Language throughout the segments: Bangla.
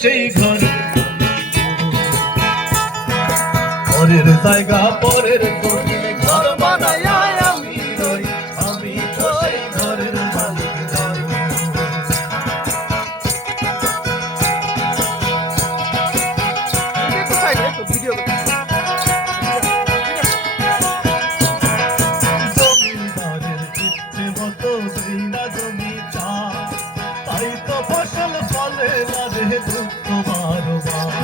সেই ঘর পরের জায়গা পরের জমিনে ঘর বানায় আমি রই আমি তো সেই ঘরের মালিক নই জমিদারের ইচ্ছে মতো দেই না জমি চাষ তাই তো ফসল ফলে না রে দুঃখ বারবার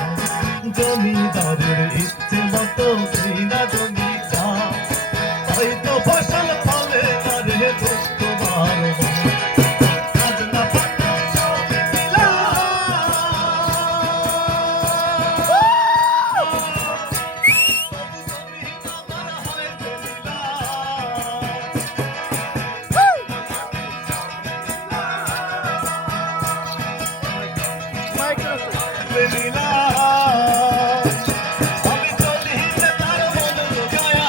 জমিদারের ইচ্ছে মতো দেই না জমি চাষ তাই তো ফসল ফলে না রে দুঃখ বারবার খাজনা পাতা সব লীলা আমি চলিতে তার মন জোগায়া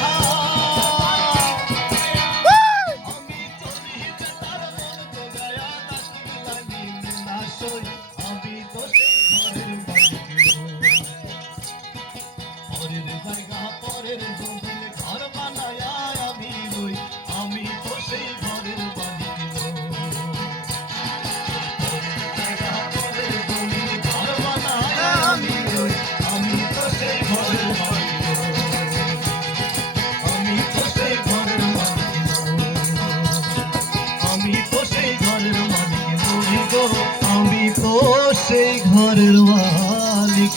আমি চলিতে তার মন জোগায়া নাকি লাগি না সই আমি তো সেই ঘরের মালিক পরের জায়গা পরের জমিনে ঘর বানায় আমি রই আমি তো সেই ঘরের মালিক আমি তো সেই ঘরের মালিক।